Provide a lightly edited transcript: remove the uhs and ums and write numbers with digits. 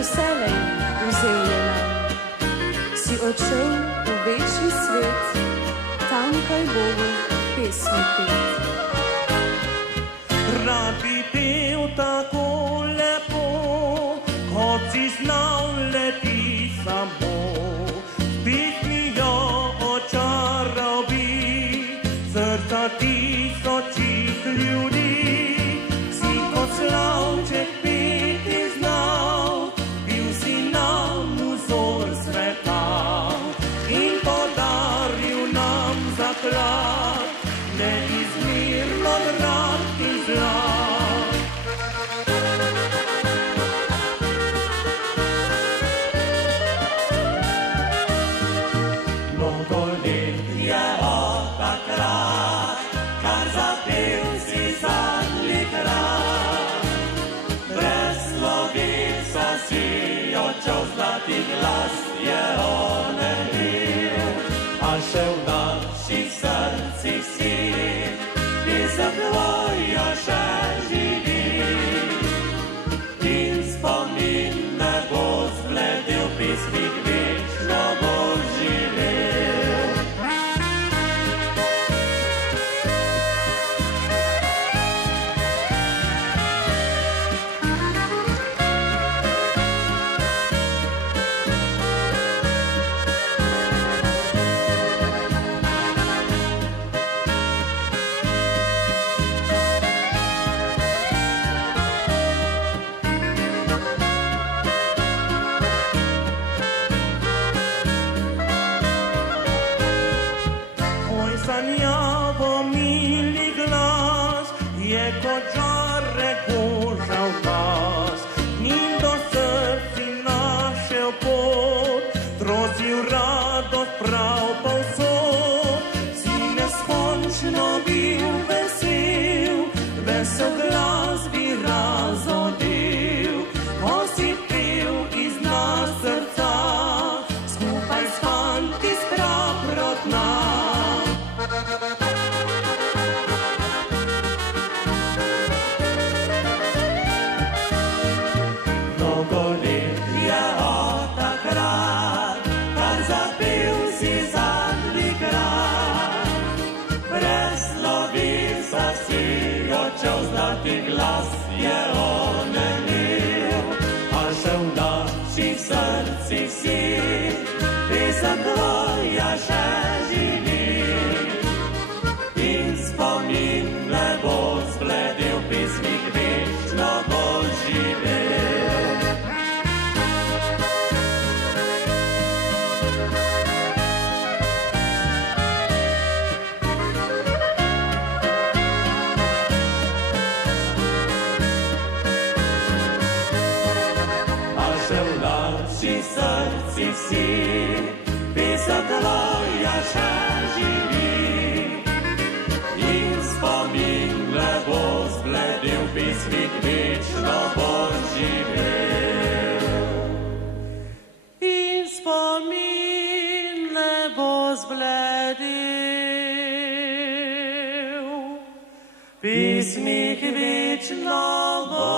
vselej vzel je nam. Si odšel v večni svet, tamkaj Bogu pesmi pet. Rad bi pel tako lepo, kot si znal leti samo. Pihnjo očaral bi srca tisočih ljudi. Si kot slavček peti znal, bil si nam vzor sveta in podaril nam zaklad neizmerno drag in zlat. Mnogo let je od takrat, kar zapel si zadnji krat. Brez slovesa si odšel, zlati glas je onemel, a še v naših srcih si, pesem tvoja še živi. In spomin ne bo zbledel, pesmih večno bo živel. Sanjavo mili glas je kot žarek božal pas, njim do srci našel pot, trozil radost prav povsod. Si neskončno bil vesel, vesel glas bi razodel, ko si pel iz nas srca, skupaj s fanti s praprotna. Mnogo let je od takrat, kar zapel si zadnji krat. Brez slovesa si odšel, zlati glas je onemel, a še v naših srcih si, pesem tvoja še živi. In spomin ne bo zbledel, pesmih večno bo živel. A še v naših srcih si, pesem tvoja še živi. In spomin ne bo zbledel, pesmih večno bo živel. In spomin ne bo zbledel, pesmih večno bo